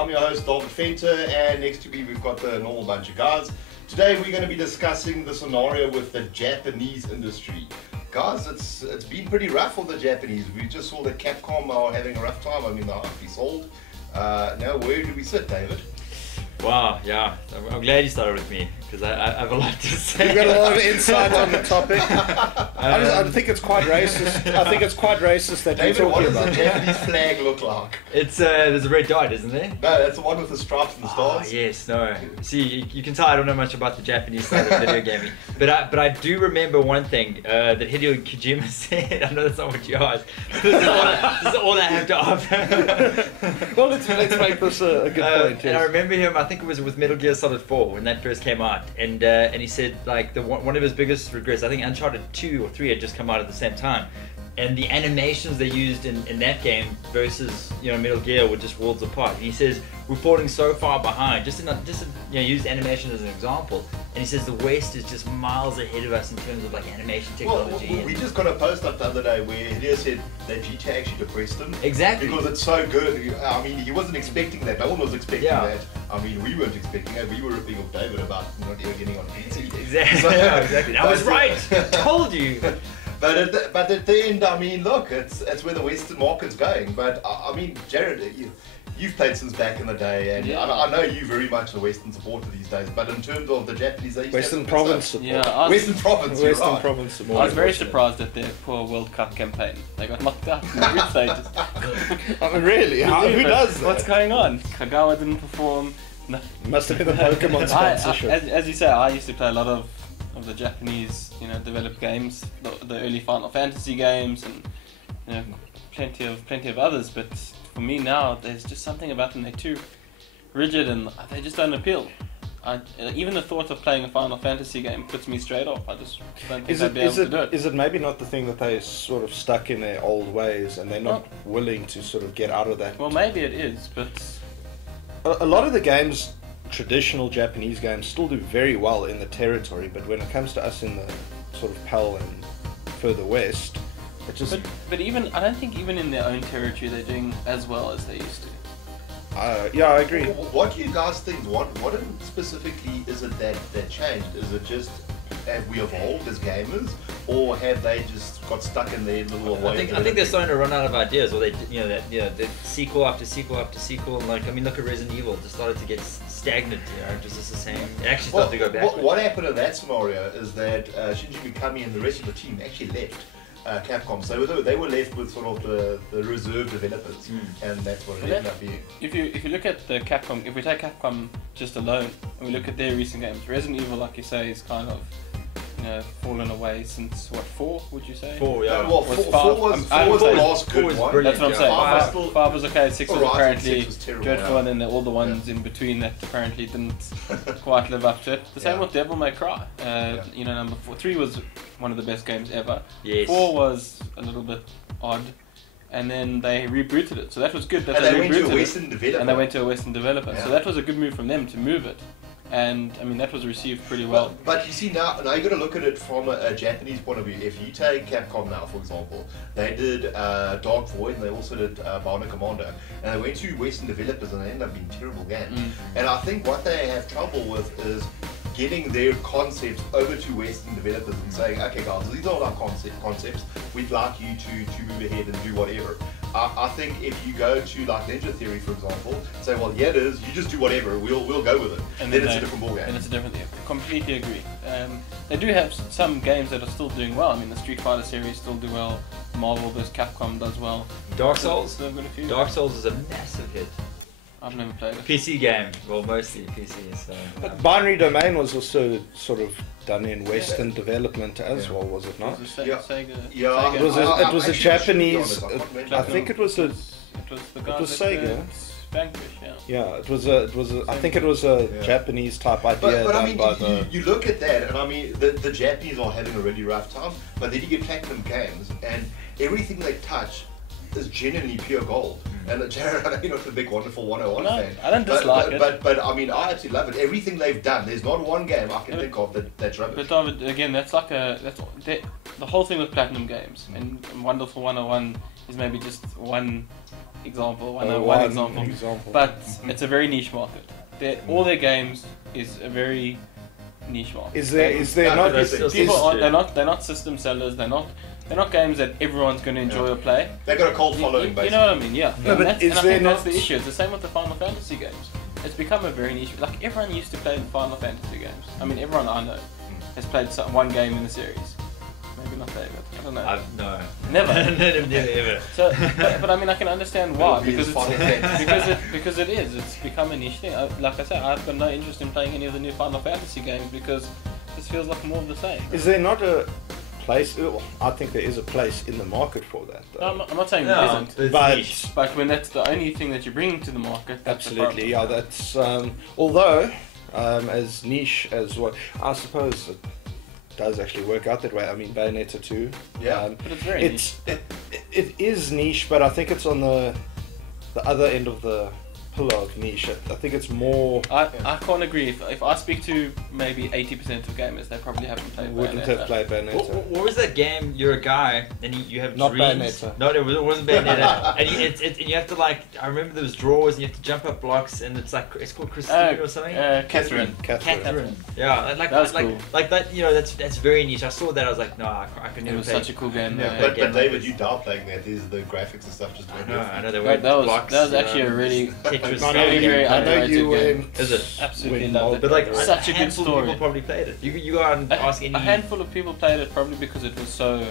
I'm your host, David Fenter, and next to me we've got the normal bunch of guys. Today we're going to be discussing the scenario with the Japanese industry. Guys, it's been pretty rough for the Japanese. We just saw that Capcom are having a rough time. I mean, the hype is sold. Now, where do we sit, David? Wow, yeah. I'm glad you started with me because I have a lot to say. You've got a lot of insight on the topic. I think it's quite racist. I think it's quite racist that David, you're what talking does about. the Japanese flag look like? It's there's a red dot, isn't there? No, that's the one with the stripes and the Oh, stars. yes, no. See, you can tell I don't know much about the Japanese side of video gaming, but I do remember one thing that Hideo Kojima said. I know that's not what you asked. This is all I have to offer. Well, let's make this a good point. And I Yes. remember him. I think it was with Metal Gear Solid 4 when that first came out, and he said like one of his biggest regrets. I think Uncharted 2 or 3 had just come out at the same time, and the animations they used in that game versus Metal Gear were just worlds apart. And he says we're falling so far behind. Just to use animation as an example, and he says the West is just miles ahead of us in terms of like animation technology. Well, we just got a post up the other day where Hideo said that GTA actually depressed him. Exactly. Because it's so good. I mean, he wasn't expecting that. No one was expecting Yeah. that. I mean, we weren't expecting it. We were ripping off David about not even getting on PC. Exactly. So, Yeah, exactly. I was but- right. Told you. But at the end, I mean, look, it's where the Western market's going. But I mean, Jared, you've played since back in the day, and Yeah. I know you're very much a Western supporter these days. But in terms of the Japanese, they used to have Western some good Province stuff. support. Yeah, Western Province, you're Western right. Province I support. was very surprised at their poor World Cup campaign. They got knocked out in the group stages. I mean, really? Who does that? What's going on? Kagawa didn't perform. No. Must have been the Pokemon sponsorship. As you say, I used to play a lot of the Japanese, developed games, the early Final Fantasy games, and plenty of others. But for me now, there's just something about them. They're too rigid and they just don't appeal. Even the thought of playing a Final Fantasy game puts me straight off. I just don't think I'd be able to do it. Is it maybe not the thing that they're sort of stuck in their old ways and they're not willing to sort of get out of that? Well, maybe it is, but A lot of the games, traditional Japanese games, still do very well in the territory, but when it comes to us in the sort of PAL and further west, it just... But even I don't think even in their own territory they're doing as well as they used to. yeah, I agree. What do you guys think? What specifically is it that changed? Is it just have we evolved as gamers, or have they just got stuck in their little way? I think they're starting to run out of ideas, or the sequel after sequel after sequel, and like look at Resident Evil, just started to get stagnant, just the same. It actually started to go backwards. What happened in that scenario is that Shinji Mikami and the rest of the team actually left Capcom, so they were left with sort of the reserve developers, and that's what it ended up being. If you look at the Capcom, if we take Capcom just alone and we look at their recent games, Resident Evil, like you say, is kind of fallen away since what, 4? Would you say? 4, yeah. Well, Was 4 five- was I the would say last four good was one. brilliant. That's what I'm Yeah. saying. Five was still- 5 was okay. 6 was Alright, apparently 6 was terrible, dreadful, yeah. and then there all the ones in between that apparently didn't quite live up to it. The same Yeah. with Devil May Cry. Number 4, 3 was one of the best games ever. Yes. 4 was a little bit odd, and then they rebooted it, so that was good. That And they went to a rebooted it. Western developer. And they went to a Western developer, Yeah. so that was a good move from them to move it. And I mean that was received pretty well. But you see now you got to look at it from a Japanese point of view. If you take Capcom now, for example, they did Dark Void and they also did Bionic Commando, and they went to Western developers and they ended up being terrible games. And I think what they have trouble with is getting their concepts over to Western developers and saying, okay guys, these are our concepts, we'd like you to move ahead and do whatever. I think if you go to like Ninja Theory, for example, say, well, yeah, it is, you just do whatever, we'll go with it. And then it's a different ballgame. And it's a different thing. Completely agree. They do have some games that are still doing well. I mean, the Street Fighter series still do well. Marvel vs. Capcom does well. Dark Souls. They've got a few. Dark Souls is a massive hit. I've never played it. PC game, well, mostly PC. So. But Binary Domain was also sort of done in Western development as well, was it not? Was it Yeah. Sega? Yeah, Sega? It was I'm a actually Japanese. not sure, to be honest. I can't I remember. think it was a. It was the guys was that Sega. did Vanquish, yeah. Yeah, it was a. I think it was a Yeah. Japanese type idea But I done mean, by the. you look at that, and I mean, the Japanese are having a really rough time, but then you get Platinum Games, and everything they touch is genuinely pure gold. And Jared, I know you're not the big Wonderful 101 No, fan. I don't dislike it. But I mean, I absolutely love it. Everything they've done, there's not one game I can Yeah, think of that's rubbish. But David, again, that's the whole thing with Platinum Games, and Wonderful 101 is maybe just one example. I know one example. But it's a very niche market. All their games is a very niche market. Is there not? They're not system sellers. They're not games that everyone's going to enjoy or play. They've got a cult following, basically. You know what I mean? Yeah. No, but I think that's the not- issue. It's the same with the Final Fantasy games. It's become a very niche. Like everyone used to play the Final Fantasy games. I mean, everyone I know has played one game in the series. Maybe not David. I don't know. No. Never. Never. So, but I mean, I can understand why It'll be because his it's Final Fantasy. because it is. It's become a niche thing. Like I said, I've got no interest in playing any of the new Final Fantasy games because this feels like more of the same. Is there not a place? Well, I think there is a place in the market for that. Though. No, I'm not saying there isn't. But when that's the only thing that you're bringing to the market, that's Absolutely, the problem. yeah. That's although as niche as what I suppose it does actually work out that way. I mean, Bayonetta 2. Yeah, but it's very niche. It is niche, but I think it's on the other end of the pillar of niche. I think it's more. I can't agree. If I speak to maybe 80% of gamers, they probably haven't played Wouldn't Bayonetta. have played Bayonetta. What was that game? You're a guy and you have Not dreams. Bayonetta. No, it wasn't Bayonetta. And and you have to like. I remember there was drawers and you have to jump up blocks and it's like it's called Christine or something. Catherine. Catherine. Yeah, like That was cool. like that. You know, that's very niche. I saw that. I was like, no, I could It never was play. such a cool game. Yeah, But again, David, like you doubt playing that. Is the graphics and stuff just I went know, off? I know they That were was blocks. actually a really Tetris. I know very, very I know underrated you game. Is it? Absolutely When loved it. But like Such a good handful of story. people probably played it. You go out and ask any. A handful of people played it probably because it was so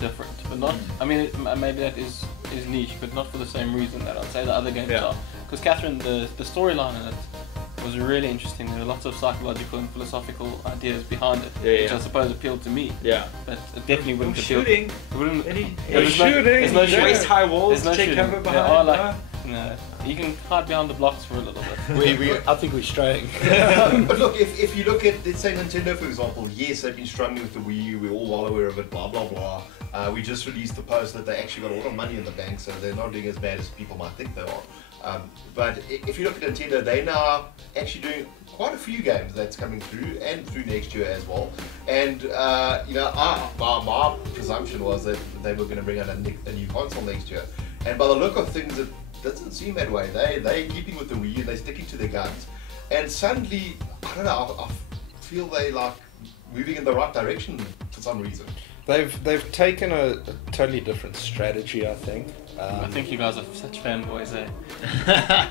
different, but not. I mean, maybe that is niche, but not for the same reason that I'd say the other games Yeah. are. Because Catherine, the storyline in it was really interesting. There were lots of psychological and philosophical ideas behind it, Yeah, which yeah. I suppose appealed to me. Yeah. But it definitely wouldn't appeal. Shooting. It wouldn't. Any There's no- shooting. there's no shooting. waist high walls. There's no Take shooting. cover There behind. are like, no, you can hide behind the blocks for a little bit. I think we're straying. But look, if you look at, let's say Nintendo for example, yes, they've been struggling with the Wii U, we're all well aware of it, blah blah blah. We just released the post that they actually got a lot of money in the bank, so they're not doing as bad as people might think they are. But if you look at Nintendo, they're now actually doing quite a few games that's coming through, and through next year as well. And you know, my presumption was that they were going to bring out a new console next year. And by the look of things, it doesn't seem that way. They're keeping with the Wii U, they're sticking to their guns. And suddenly, I don't know, I feel they like moving in the right direction for some reason. They've taken a totally different strategy, I think. I think you guys are such fanboys, eh?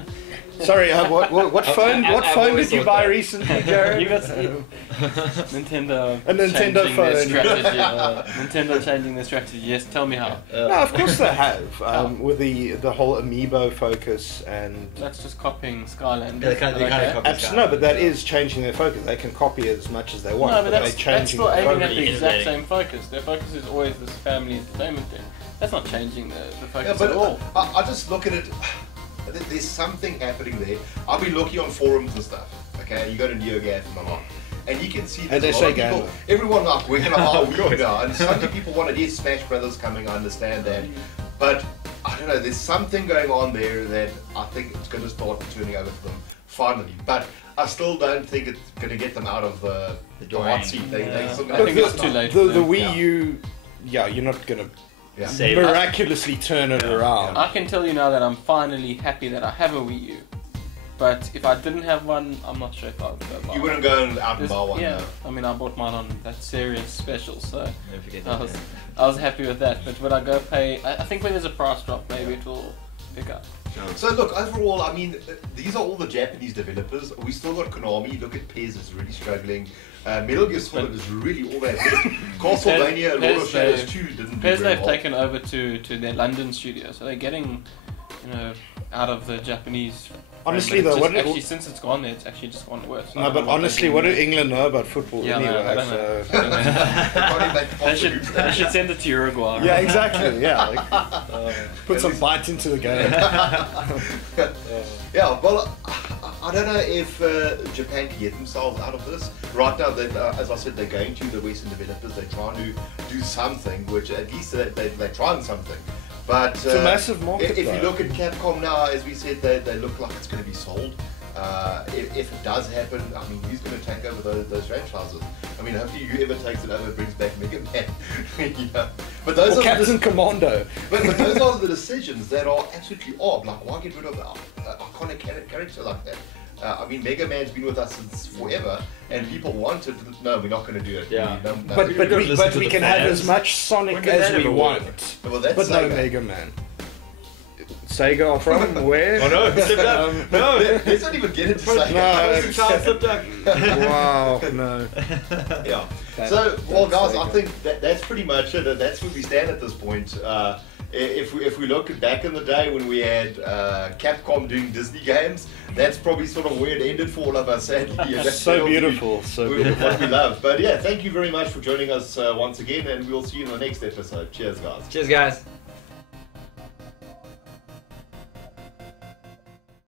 Sorry, what phone? What I've phone always did you thought buy that. recently, Jared? You got Nintendo. A Nintendo changing their phone. strategy. Nintendo changing their strategy. Yes, tell me how. No, of course they have. With the whole amiibo focus and. That's just copying Skylanders. Yeah, they kinda copy No, but that is changing their focus. They can copy as much as they want, No, but they're that's changing still the aiming at focus. the exact Innovating. same focus. Their focus is always this family entertainment thing. That's not changing the Yeah, focus but at all. I just look at it. There's something happening there. I've been looking on forums and stuff. Okay, you go to NeoGAF and a lot, and you can see And there's they a lot say of people. gamer. Everyone like we're gonna hire Wii now, and suddenly people want to get Smash Brothers coming. I understand that, but I don't know. There's something going on there that I think it's going to start turning over to them finally. But I still don't think it's going to get them out of the hot seat. They still I gonna think be it's too late. The for them. Wii U, yeah, you're not gonna Yeah. Save. miraculously turn it around. I can tell you now that I'm finally happy that I have a Wii U. But if I didn't have one, I'm not sure if I would go buy You one. wouldn't go out and buy one. Yeah, no. I mean I bought mine on that serious special, so Never forget I that. was I was happy with that. But would I go pay? I think when there's a price drop, maybe it will pick up. So look, overall, I mean, these are all the Japanese developers. We still got Konami. Look at PES, it's really struggling. Metal Gear Solid is really all that good. Castlevania and Lord of PES, Shadows 2 didn't do PES very they've well. taken over to their London studio, so they're getting, out of the Japanese. Honestly, but though, it's what just, actually since it's gone there, it's actually just gone worse. I No, don't but know what honestly, they're what do doing. England know about football Yeah, anyway? I don't know. so- Can't even make They possible should, group they stage. should send it to Uruguay. Yeah, exactly. Yeah, like, put some bite into the game. Yeah, well, I don't know if Japan can get themselves out of this. Right now, as I said, they're going to the Western developers. They're trying to do something, which at least they're trying something. But It's a massive market, If you though. look at Capcom now, as we said, they look like it's going to be sold. if it does happen, I mean, who's going to take over those franchises? I mean, hopefully whoever takes it over brings back Mega Man. You know? But those Or are Captain Commando. but those are the decisions that are absolutely odd. Like, why get rid of an iconic character like that? I mean, Mega Man's been with us since forever, and people wanted. No, we're not going to do it. Yeah. No, But We don't listen to we the can have fans. as much Sonic When did as that we ever work? want. Well, that's But no Sega. Mega Man. Sega are from where? Oh no, he slipped up. No, Let's not even get into Sega. No. child slipped up. Wow, no. Yeah. That- So, well, that's guys, I Sega. think that's pretty much it. That's where we stand at this point. If we look back in the day when we had Capcom doing Disney games, that's probably sort of where it ended for all of us. Sadly, yeah, that's So what beautiful, so we, beautiful. what we love. But yeah, thank you very much for joining us once again, and we'll see you in the next episode. Cheers, guys. Cheers, guys.